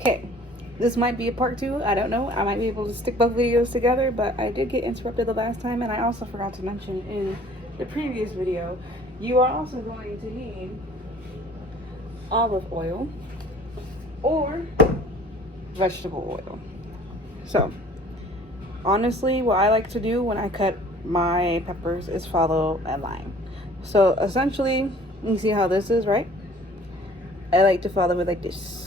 Okay, this might be a part 2. I don't know. I might be able to stick both videos together, but I did get interrupted the last time, and I also forgot to mention in the previous video, you are also going to need olive oil or vegetable oil. So, honestly, what I like to do when I cut my peppers is follow a line. So, essentially, you see how this is, right? I like to follow it like this.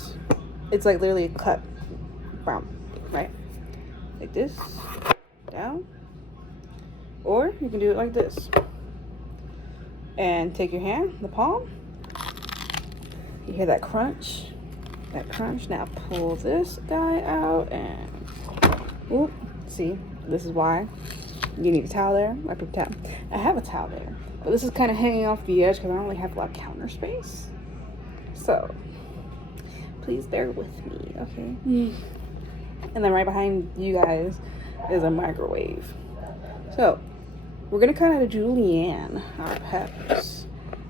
It's like literally a cut, bam, right? Like this, down. Or you can do it like this. And take your hand, the palm. You hear that crunch? That crunch. Now pull this guy out and whoop. See, this is why you need a towel there. I put a towel. I have a towel there, but this is kind of hanging off the edge because I don't really have a lot of counter space. So please bear with me, okay? And then right behind you guys is a microwave. So we're gonna kind of julienne our peppers.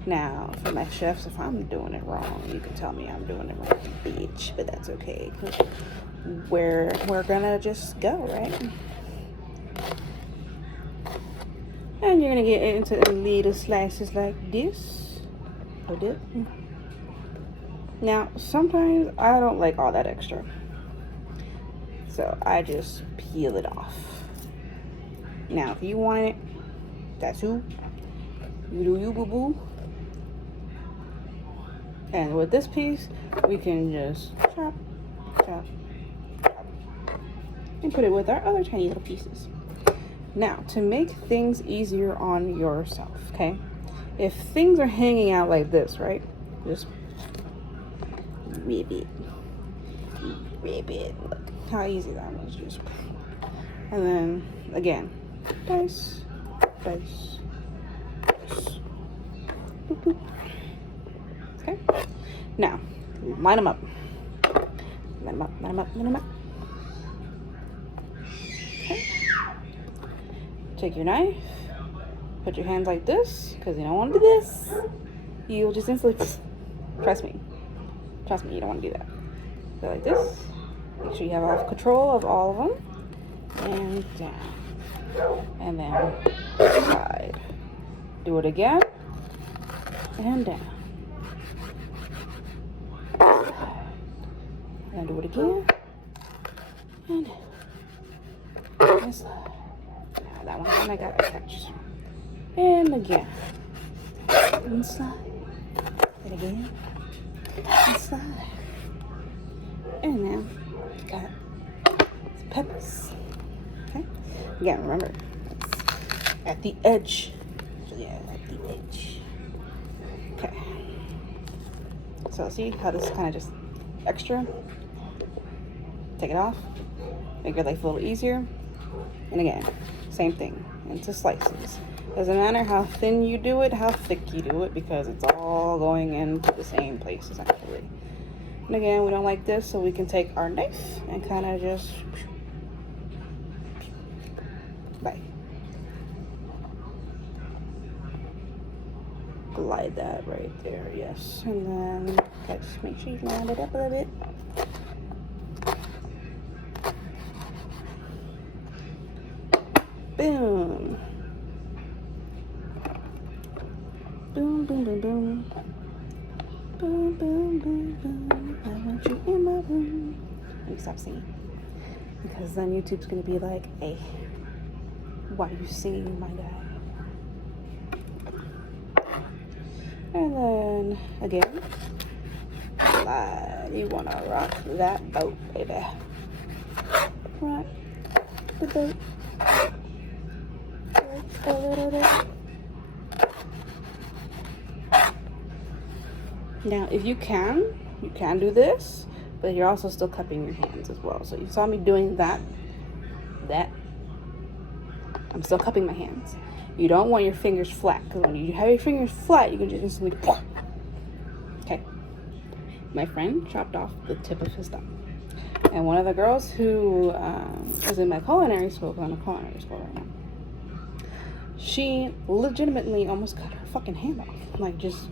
Now, for my chefs, if I'm doing it wrong, you can tell me I'm doing it wrong, bitch. But that's okay, because we're gonna just go, right? And you're gonna get into little slices like this. Or this. Now, sometimes I don't like all that extra, so I just peel it off. Now, if you want it, that's who. You do you, boo-boo. And with this piece, we can just chop, chop, chop, and put it with our other tiny little pieces. Now, to make things easier on yourself, okay? If things are hanging out like this, right? Just rip it. Rip it. Look how easy that was. Just, and then, again, dice, dice, dice. Boop, boop. Okay. Now, line them up. Line them up, line them up, line them up. Okay. Take your knife. Put your hands like this, because you don't want to do this. You'll just instantly, trust me. Trust me, you don't want to do that. Go like this. Make sure you have control of all of them. And down. And then side. Do it again. And down. And do it again. And down. And slide. Now that one I got to catch. And again. And slide. And again. And slide. And now got some peppers. Okay. Again, remember, it's at the edge. So yeah, at the edge. Okay. So see how this is kind of just extra? Take it off. Make your life a little easier. And again, same thing, into slices. Doesn't matter how thin you do it, how thick you do it, because it's all going into the same place essentially. And again, we don't like this, so we can take our knife and kind of just glide that right there, yes. And then just make sure you line it up a little bit. Boom. Boom, boom, boom, boom. Boom, boom, boom, boom. I want you in my room. Let me stop singing. Because then YouTube's going to be like, hey, why are you singing, my guy? And then, again, slide. You want to rock that boat, baby. Rock the boat. Just a little bit. Now, if you can do this, but you're also still cupping your hands as well. So you saw me doing that. I'm still cupping my hands. You don't want your fingers flat, because when you have your fingers flat, you can just instantly, okay. My friend chopped off the tip of his thumb. And one of the girls who is in my culinary school, going to culinary school right now, she legitimately almost cut her fucking hand off. Like, just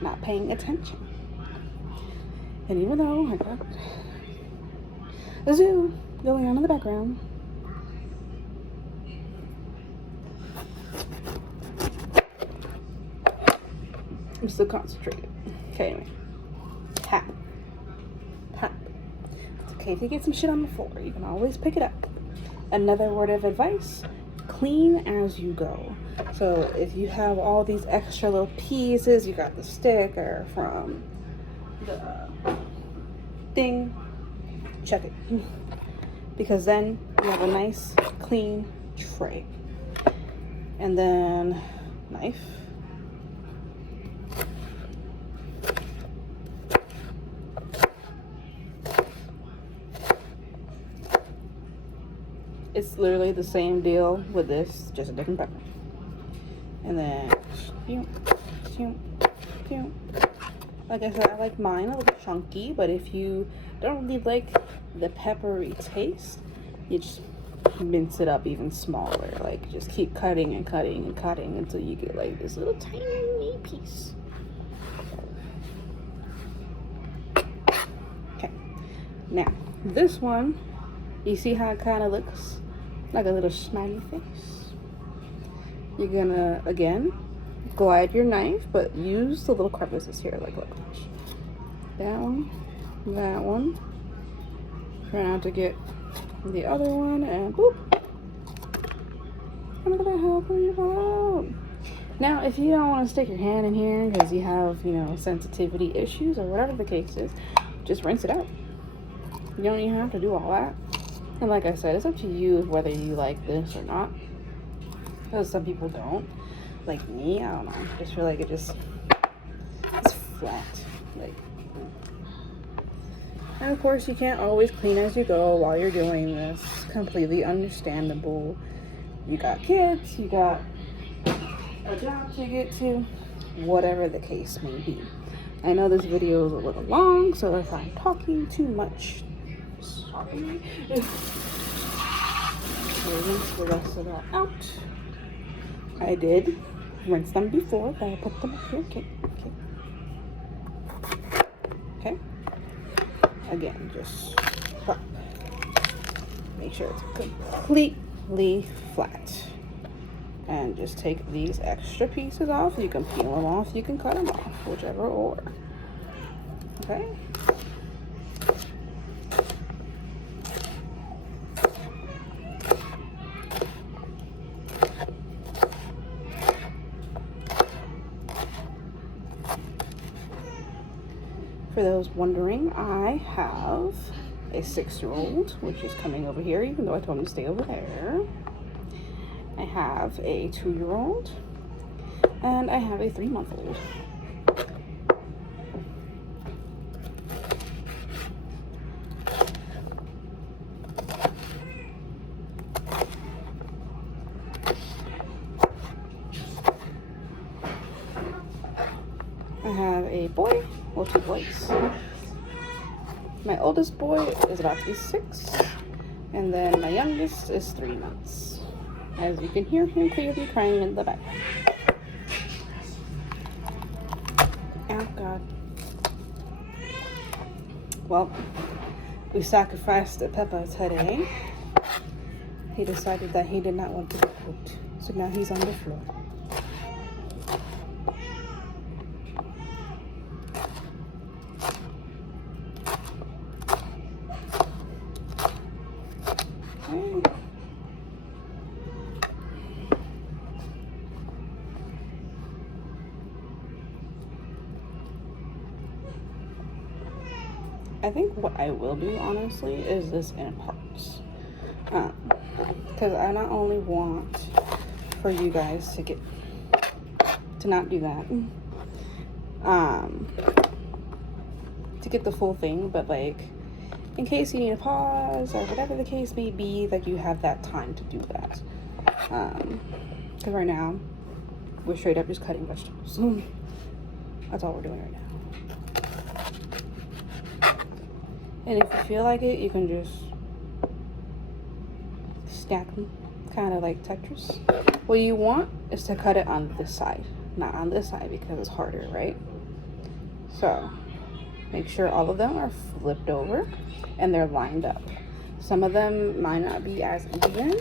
not paying attention. And even though I got a zoo going on in the background, I'm still concentrated. Okay, anyway. Tap. Tap. It's okay if you get some shit on the floor. You can always pick it up. Another word of advice, clean as you go. So if you have all these extra little pieces, you got the sticker from the thing, check it. Because then you have a nice clean tray. And then knife. It's literally the same deal with this, just a different pepper. And then, like I said, I like mine a little chunky, but if you don't really like the peppery taste, you just mince it up even smaller. Like, just keep cutting and cutting and cutting until you get like this little tiny piece. Okay, now this one, you see how it kind of looks like a little smiley face? You're gonna, again, glide your knife, but use the little crevices here. Like, look. Down, that one. Try not to get the other one, and boop. I'm gonna help you out. Now, if you don't want to stick your hand in here because you have, you know, sensitivity issues or whatever the case is, just rinse it out. You don't even have to do all that. And like I said, it's up to you whether you like this or not. Because some people don't. Like me, I don't know. I just feel like it's flat. Like, and of course, you can't always clean as you go while you're doing this. Completely understandable. You got kids, you got a job to get to, whatever the case may be. I know this video is a little long, so if I'm talking too much, sorry. Rinse the rest of that out. I did rinse them before, but I put them up here. Okay. Again, just pop. Make sure it's completely flat. And just take these extra pieces off. You can peel them off, you can cut them off, whichever order. Okay. For those wondering, I have a 6-year-old, which is coming over here, even though I told him to stay over there. I have a 2-year-old, and I have a 3-month-old. I have a boy, well, 2 boys. My oldest boy is about to be 6, and then my youngest is 3 months. As you can hear him clearly crying in the background. Oh, God. Well, we sacrificed a Peppa today. He decided that he did not want to be cooked, so now he's on the floor. Okay. I think what I will do, honestly, is this in parts. Because I not only want for you guys to not do that, to get the full thing, but like, in case you need a pause or whatever the case may be, that you have that time to do that. Because right now, we're straight up just cutting vegetables. That's all we're doing right now. And if you feel like it, you can just stack them, kind of like Tetris. What you want is to cut it on this side, not on this side, because it's harder, right? So, Make sure all of them are flipped over and they're lined up. Some of them might not be as even,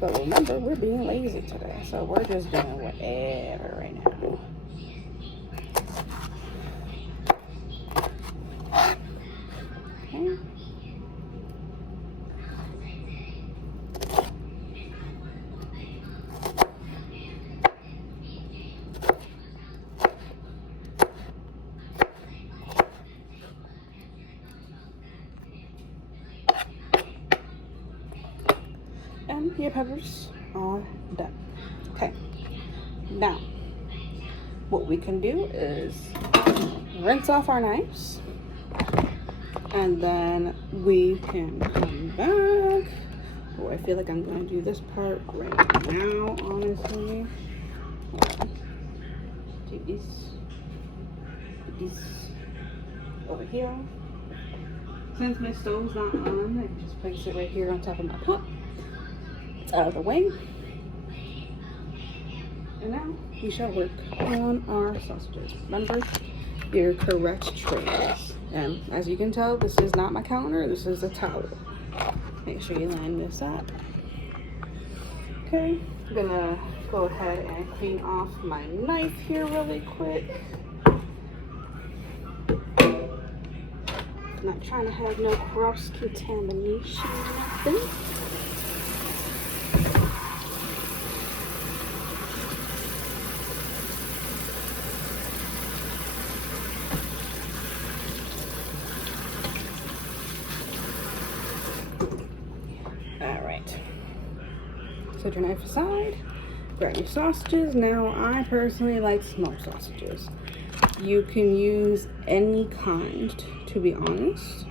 but remember, we're being lazy today, so we're just doing whatever right now. Okay. And your peppers are done. Okay, now what we can do is rinse off our knives, and then we can come back. Oh, I feel like I'm going to do this part right now, honestly. Do this over here. Since my stove's not on, I can just place it right here on top of my pot. It's out of the way. And now we shall work on our sausages. Remember your correct trays. And as you can tell, this is not my counter, this is a towel. Make sure you line this up. Okay, I'm gonna go ahead and clean off my knife here really quick. Not trying to have no cross contamination or nothing. Alright, set your knife aside, grab your sausages. Now I personally like smoked sausages. You can use any kind, to be honest.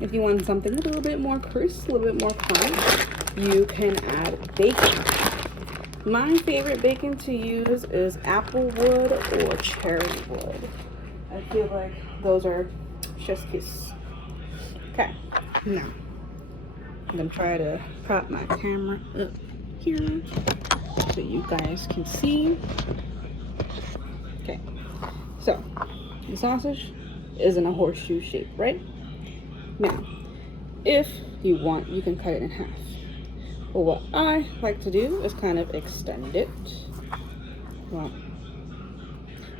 If you want something a little bit more crisp, a little bit more crunch, you can add bacon. My favorite bacon to use is applewood or cherry wood. I feel like those are chef's kiss. Okay, now I'm gonna try to prop my camera up here so you guys can see. Okay, so the sausage is in a horseshoe shape, right? Now, if you want, you can cut it in half. But what I like to do is kind of extend it. Well,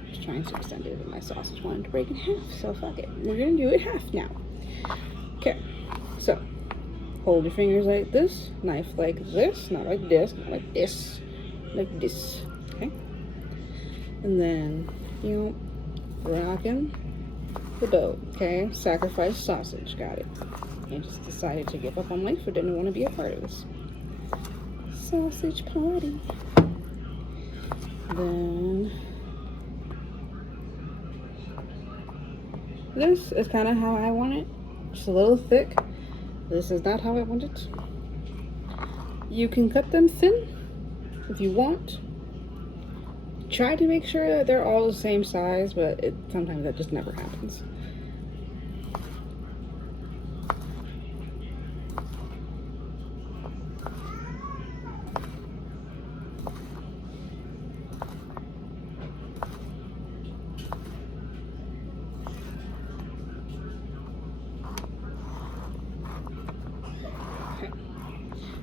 just trying to extend it, but my sausage wanted to break in half, so fuck it. We're gonna do it half now. Okay, so hold your fingers like this, knife like this, not like this, not like this, like this, okay? And then, you know, rocking the dough, okay? Sacrifice sausage, got it. I just decided to give up on life or didn't want to be a part of this sausage party. Then this is kind of how I want it, just a little thick. This is not how I want it. You can cut them thin if you want. Try to make sure that they're all the same size, but sometimes that just never happens. Okay.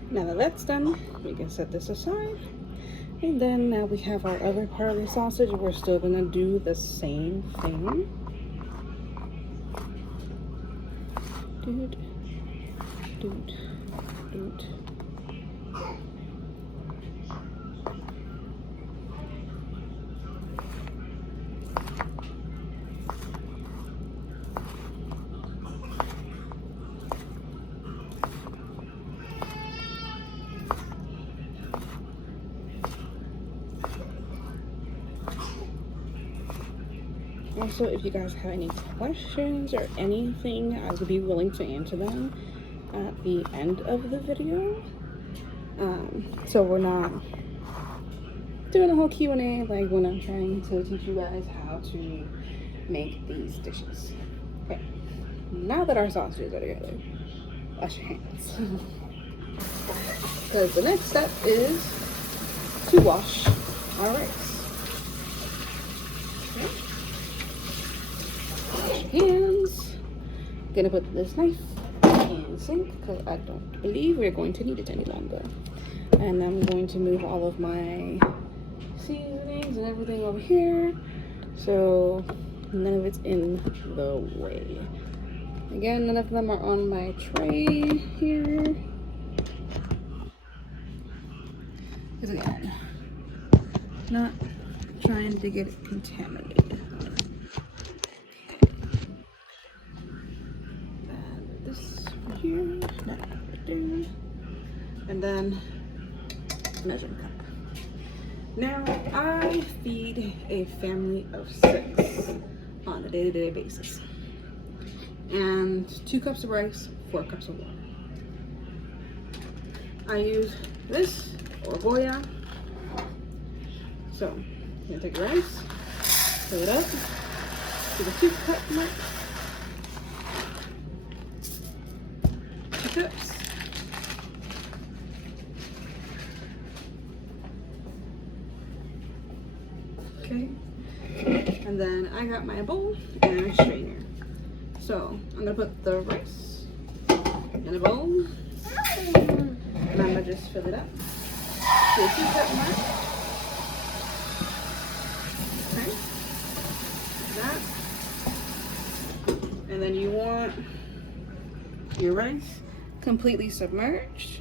Now that that's done, we can set this aside. And then now we have our other part of the sausage. We're still gonna do the same thing. Dude, dude, dude. Also, if you guys have any questions or anything, I would be willing to answer them at the end of the video. So we're not doing a whole Q&A like when I'm trying to teach you guys how to make these dishes. Okay, now that our sausages are together, wash your hands. Because the next step is to wash our rice. Okay. Gonna put this knife in the sink because I don't believe we're going to need it any longer. And I'm going to move all of my seasonings and everything over here so none of it's in the way. Again, none of them are on my tray here. Because again, not trying to get it contaminated. And this here, that right there. And then measuring cup. Now, I feed a family of 6 on a day-to-day basis. And 2 cups of rice, 4 cups of water. I use this or Goya. So, I'm gonna take the rice, fill it up to the 2 cup mark. 2 cups. Okay, and then I got my bowl and a strainer. So I'm gonna put the rice in a bowl, and I'm gonna just fill it up to a 2 cup mark. Okay, like that. And then you want your rice completely submerged.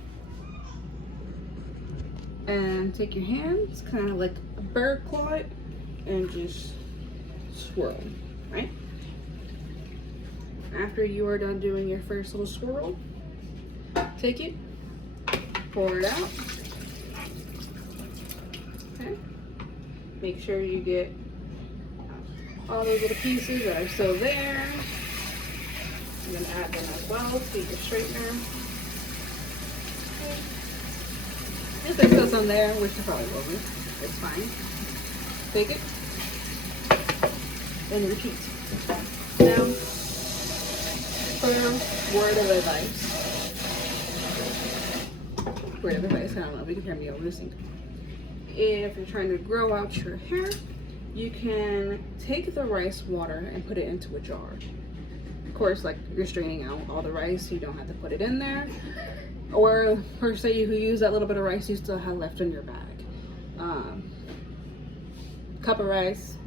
And take your hands, kind of like a bird claw it, and just swirl, right? After you are done doing your first little swirl, take it, pour it out. Okay. Make sure you get all those little pieces that are still there. I'm gonna add them as well to your straightener. If there's still some there, which there probably will be, it's fine. Take it and repeat. Now, for word of advice, I don't know if you can hear me over the sink. If you're trying to grow out your hair, you can take the rice water and put it into a jar. Of course, like you're straining out all the rice, you don't have to put it in there. Or per se, you could use that little bit of rice you still have left in your bag. Cup of rice,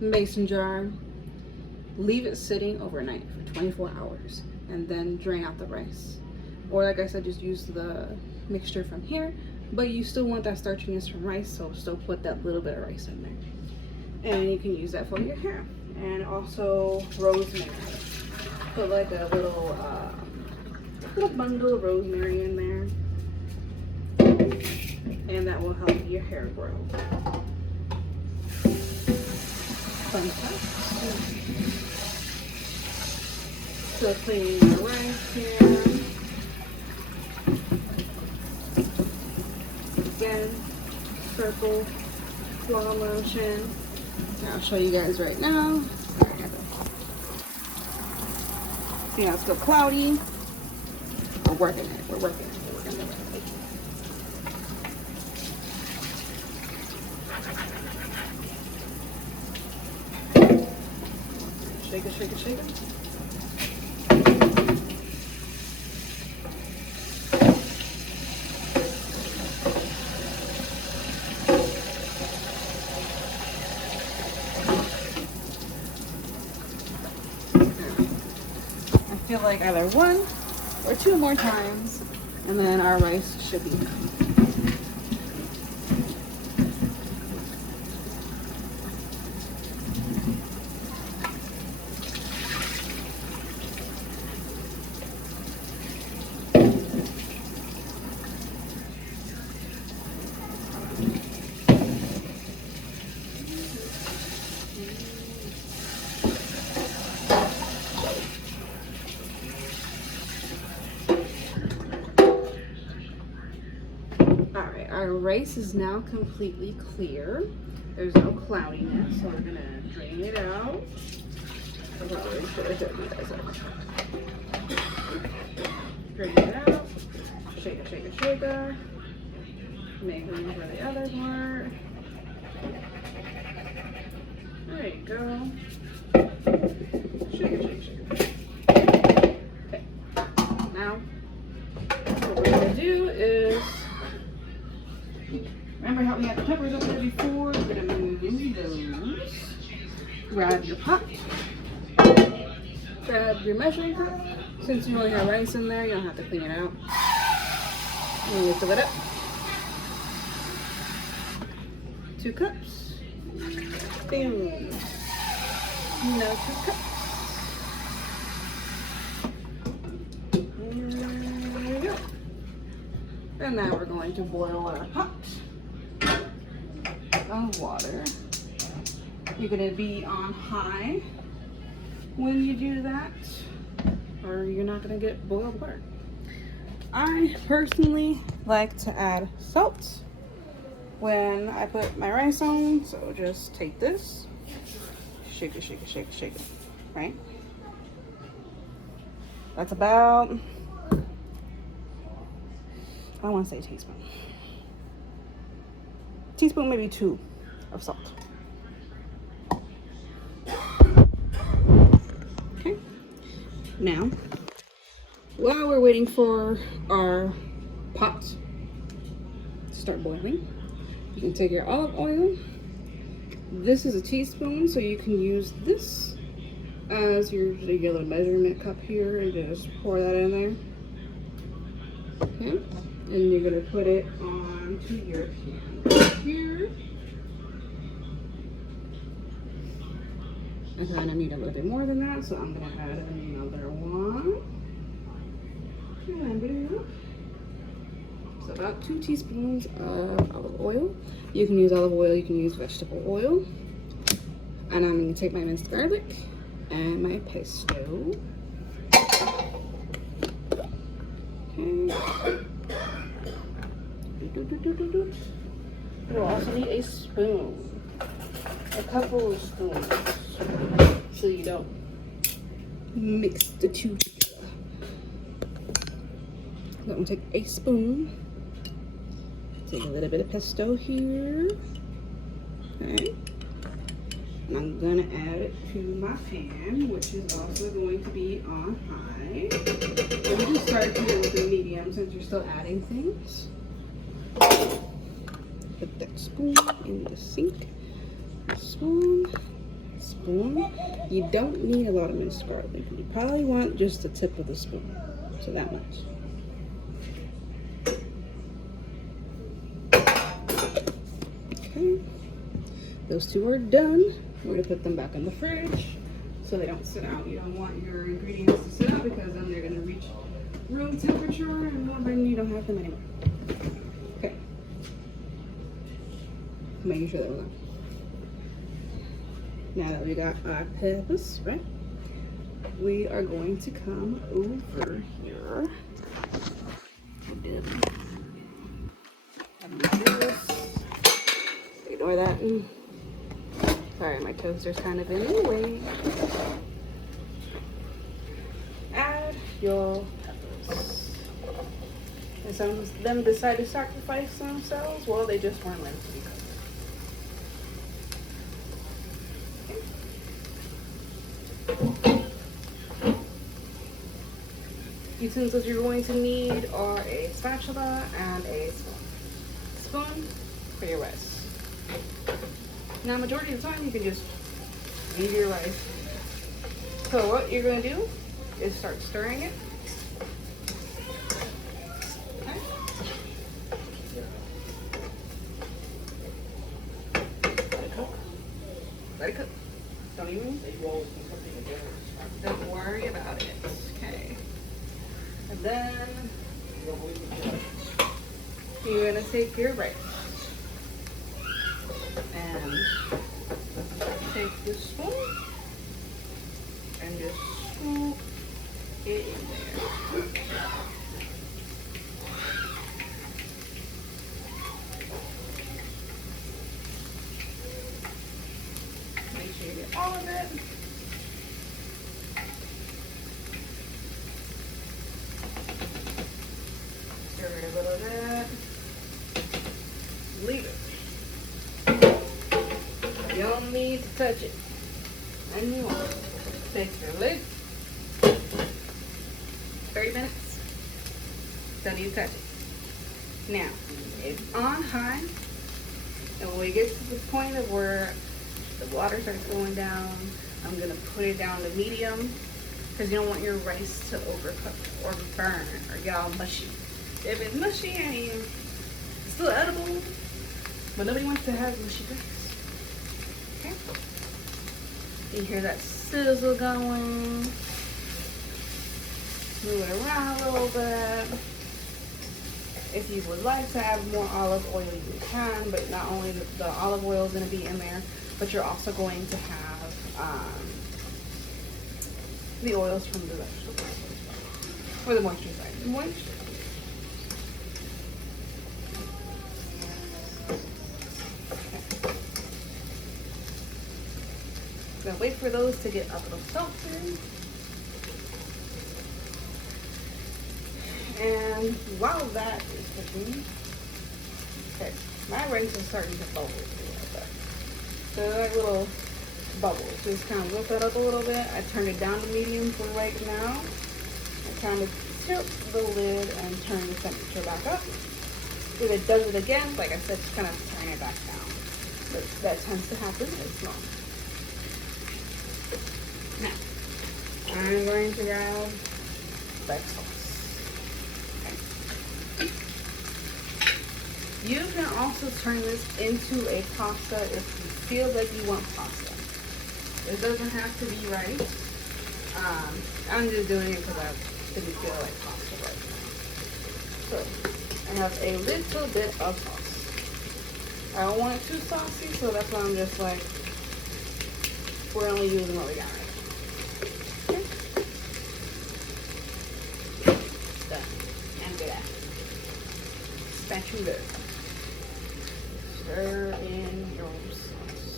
mason jar, leave it sitting overnight for 24 hours and then drain out the rice. Or like I said, just use the mixture from here, but you still want that starchiness from rice, so still put that little bit of rice in there. And you can use that for your hair. And also rosemary. Put like a little bundle of rosemary in there, and that will help your hair grow. Fun fact. So cleaning the rice here. Again, circle, claw motion. I'll show you guys right now. See how it's still cloudy. We're working it. We're working it. We're working it. Shake it, shake it, shake it. I feel like either 1 or 2 more times, and then our rice should be done. Alright, our rice is now completely clear. There's no cloudiness, so we're gonna drain it out. Drain it out. Shake it, shake it, shake it. Make room for the other part. There you go. Shake it, shake it, shake it. pot. Grab your measuring cup. Since you only have rice in there, you don't have to clean it out. And you fill it up. 2 cups. Boom. Now 2 cups. And there we go. And now we're going to boil our pot of water. You're going to be on high when you do that, or you're not going to get boiled water. I personally like to add salt when I put my rice on, so just take this, shake it, shake it, shake it, shake it, right? That's about, I don't want to say teaspoon. Teaspoon, maybe 2 of salt. Okay. Now, while we're waiting for our pot to start boiling, you can take your olive oil. This is a teaspoon, so you can use this as your regular measurement cup here and just pour that in there. Okay. And you're gonna put it onto your pan here. I kind of need a little bit more than that, so I'm gonna add another one. And so about 2 teaspoons of olive oil. You can use olive oil, you can use vegetable oil. And I'm gonna take my minced garlic and my pesto. Okay. You'll also need a spoon. A couple of spoons. So you don't mix the two together. I'm gonna take a spoon. Take a little bit of pesto here. Okay. And I'm gonna add it to my pan, which is also going to be on high. And you just start here with a medium since you're still adding things. Put that spoon in the sink. Spoon. Spoon. You don't need a lot of minced garlic. You probably want just the tip of the spoon. So that much. Okay. Those 2 are done. We're gonna put them back in the fridge so they don't sit out. You don't want your ingredients to sit out because then they're gonna reach room temperature and then you don't have them anymore. Okay. Making sure that we're done. Now that we got our peppers, right? We are going to come over here. Ignore that. Sorry, my toaster's kind of in the way. Add your peppers. And some of them decide to sacrifice themselves. Well, they just weren't meant to be cooked. Utensils you're going to need are a spatula and a spoon. Spoon for your rice. Now, majority of the time, you can just leave your rice. So what you're going to do is start stirring it. Okay. Let it cook. Let it cook. Don't even. Don't worry about it. Okay. And then you're going to take your rice and take the spoon and just scoop it in there. Make sure you get all of it. Get rid of a little of that. Leave it. You don't need to touch it anymore. Take your lid. 30 minutes. Don't need to touch it. Now, it's on high. And when we get to the point of where the water starts going down, I'm gonna put it down to medium because you don't want your rice to overcook or burn or get all mushy. If it's mushy, I mean, it's still edible, but nobody wants to have mushy rice. Okay. You hear that sizzle going. Move it around a little bit. If you would like to add more olive oil, you can, but not only the olive oil is going to be in there, but you're also going to have the oils from the vegetables, or the moisture side. The moisture. Okay. So wait for those to get a little softer. And while that is cooking, okay, my rice is starting to bubble a little bit. So that little bubbles, just kind of whip it up a little bit. I turned it down to medium for right now. I kind of tilt the lid and turn the temperature back up. If it does it again, like I said, just kind of turn it back down. But that tends to happen as well. Now, I'm going to grab that sauce. You can also turn this into a pasta if you feel like you want pasta. It doesn't have to be rice. I'm just doing it because I didn't feel like pasta right now. So I have a little bit of sauce. I don't want it too saucy, so that's why I'm just like, we're only using what we got right now. Okay. Done. And good. Spatula. Stir in your sauce.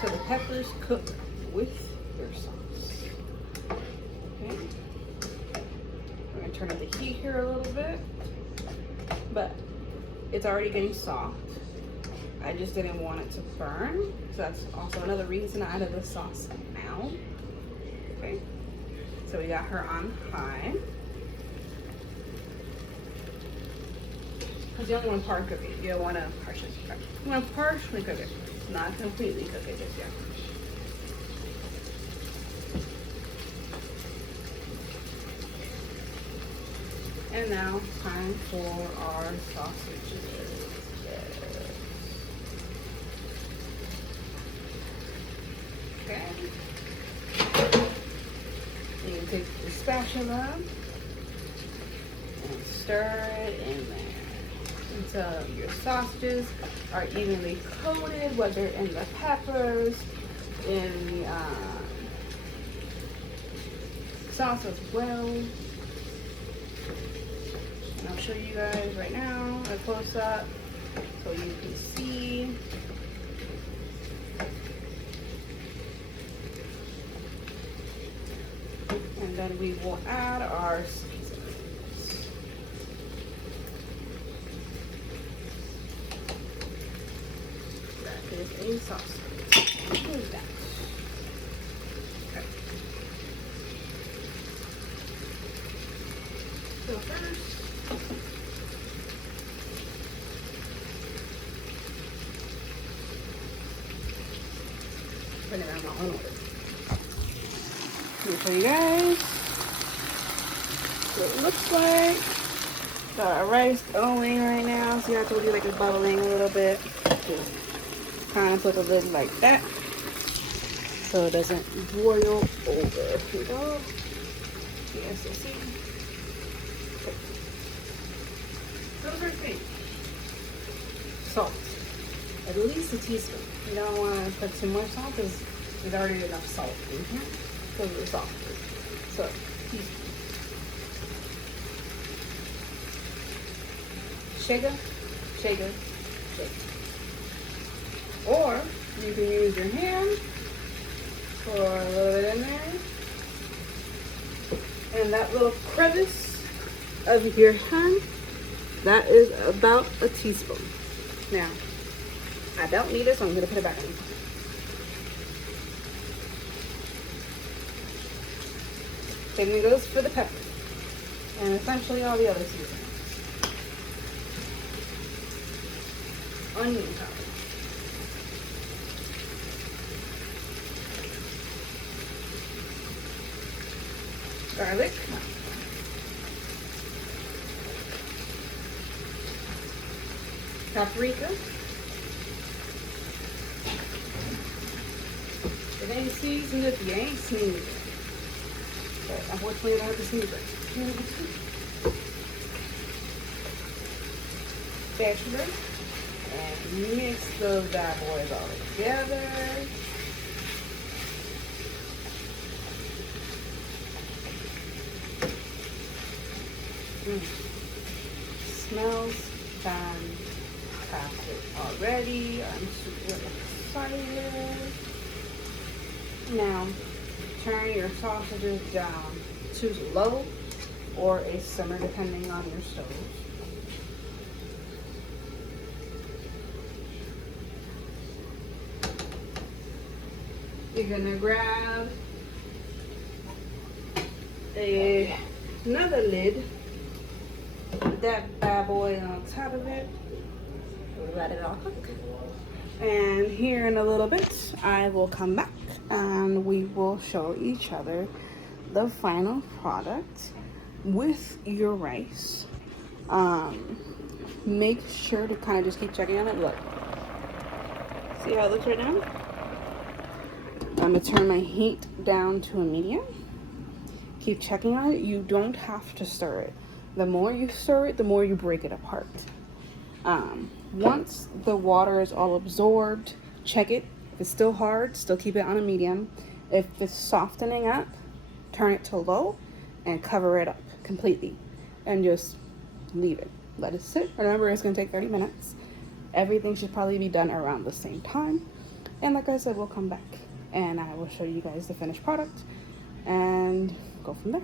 So the peppers cook with your sauce. Okay. I'm going to turn up the heat here a little bit. But it's already getting soft. I just didn't want it to burn. So that's also another reason I added the sauce now. Okay. So we got her on high. Because you only want to part cook it. You don't want to partially cook it. You want to partially cook it, not completely cook it just yet. And now, time for our sausages. Okay. You can take your spatula and stir it in there until your sausages are evenly coated, whether in the peppers, in the sauce as well. And I'll show you guys right now a close up so you can see. And then we will add our seasonings. That is a sausage. What is that? Okay. So first, put it on my own order. Let me show you guys what it looks like. Got our rice going right now. See how I told you like it's bubbling a little bit. Just kind of put the lid like that so it doesn't boil over. Here we go. Yes, see. Okay. Those are things. Salt. At least a teaspoon. You don't want to put too much salt because there's already enough salt in here. Because of the salt. So, teaspoon. Shaker, shaker, shaker. Or you can use your hand for a little bit in there. And that little crevice of your hand, that is about a teaspoon. Now, I don't need it, so I'm going to put it back in. Same goes for the pepper. And essentially all the other seasonings. Onion powder. garlic, paprika. It ain't seasoned if you ain't sneezing. But unfortunately, I don't have to sneeze it. Spatula. And mix those bad boys all together. Smells fantastic already. I'm super excited. Now, turn your sausages down to low or a simmer depending on your stove. You're gonna grab another lid, put that bad boy on top of it, let it all cook. And here in a little bit, I will come back and we will show each other the final product with your rice. Make sure to kind of just keep checking on it. Look, see how it looks right now? I'm gonna turn my heat down to a medium. Keep checking on it. You don't have to stir it. The more you stir it, the more you break it apart. Once the water is all absorbed, check it. If it's still hard, still keep it on a medium. If it's softening up, turn it to low and cover it up completely and just leave it. Let it sit. Remember, it's gonna take 30 minutes. Everything should probably be done around the same time. And like I said, we'll come back and I will show you guys the finished product and go from there.